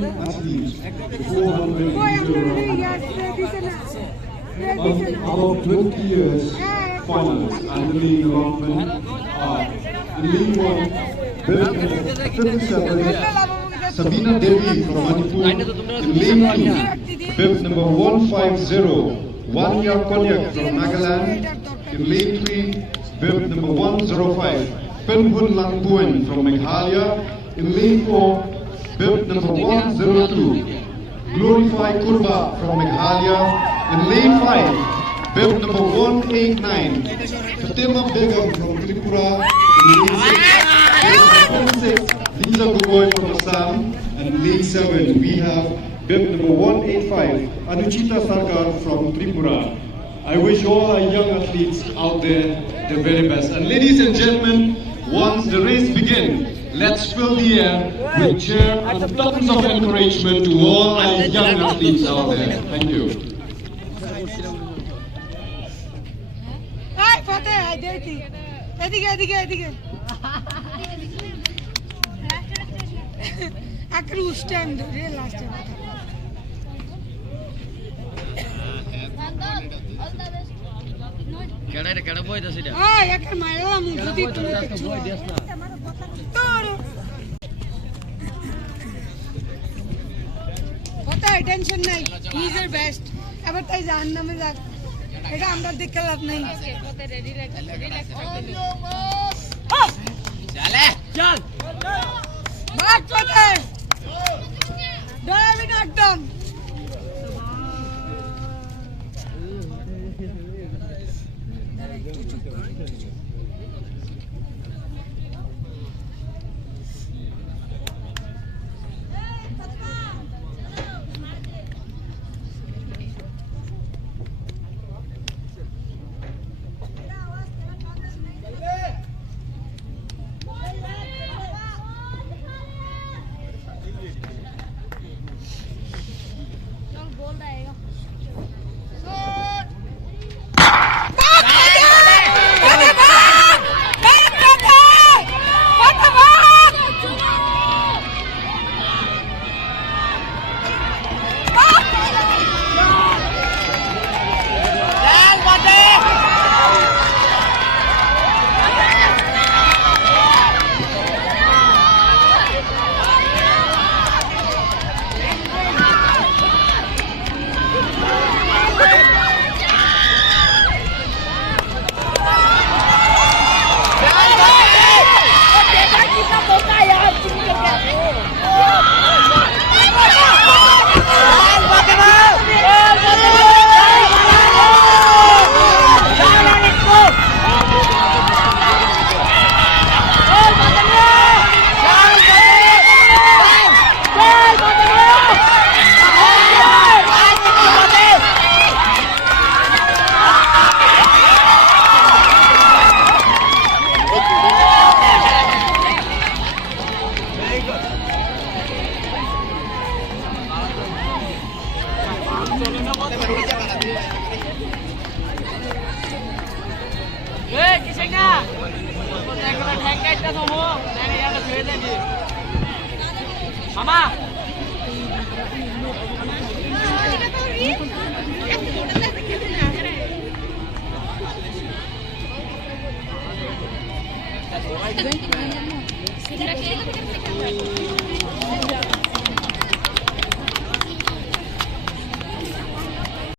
young athletes, 400 about 20 years finals and the league development are in League 1, bib 57, Sabina Devi from Manipur. In League 2, bib number 150, Wanya Konyak from Nagaland. In League 3, bib number 105, Penhun Langpuan from Meghalaya. In League 4, bib number 102, Glorify Kurbah from Meghalaya. In League 5, bib number 189, Fatima Begum from Tripura. In League 6, bib number 26, Lisa Gugoi from Assam. And League 7, we have bib number 185, Anuchita Sarkar from Tripura. I wish all our young athletes out there the very best. And ladies and gentlemen, once the race begins, let's fill the air with cheer and tons of encouragement to all our young athletes out there. Thank you. Attention nahi, he is your best. Abar tai janna mein jak. Eta amra dekhe lab nahi. Ready relax. Chal. Baat Fateh. Driving ekdam. Mama.